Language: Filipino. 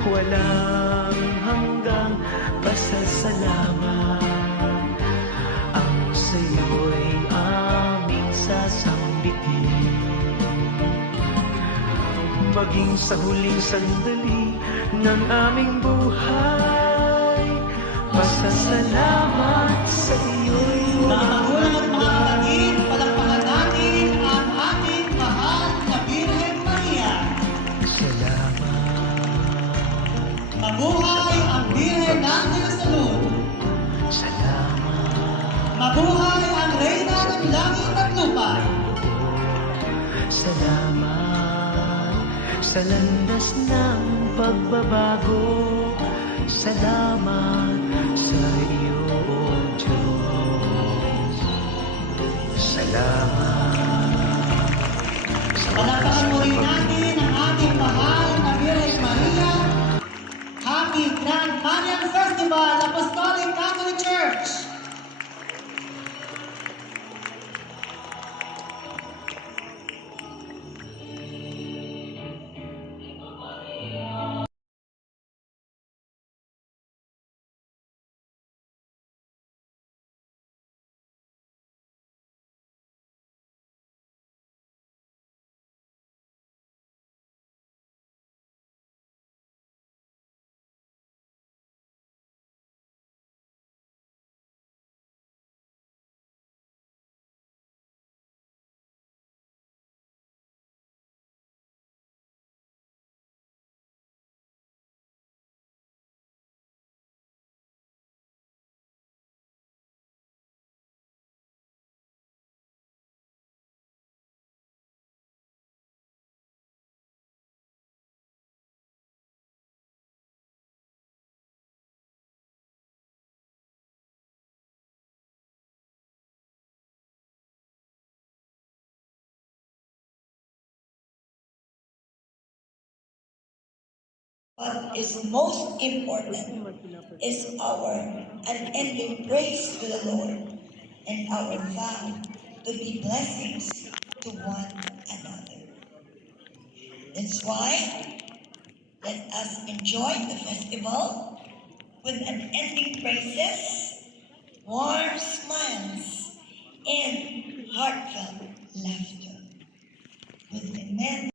Walang hanggang pasasalamat ang sa'yo'y aming sasambitin. Maging sa huling sandali ng aming buhay, pasasalamat sa iyo'y Magulang at mga kapatid, palakpakan natin ang ating mahal na Birhen Maria. Salamat. Mabuhay ang Birhen ng Jerusalem. Salamat. Mabuhay ang Reyna ng Langit at Lupa. Salamat sa landas ng pagbabago. Salamat sa iyo, O Diyos. Salamat. Palakpakan muli natin ang ating mahal na Birhen Maria. Happy Grand Marian Festival, Apostolic Catholic Church. What is most important is our unending praise to the Lord and our vow to be blessings to one another. That's why let us enjoy the festival with unending praises, warm smiles, and heartfelt laughter. With immense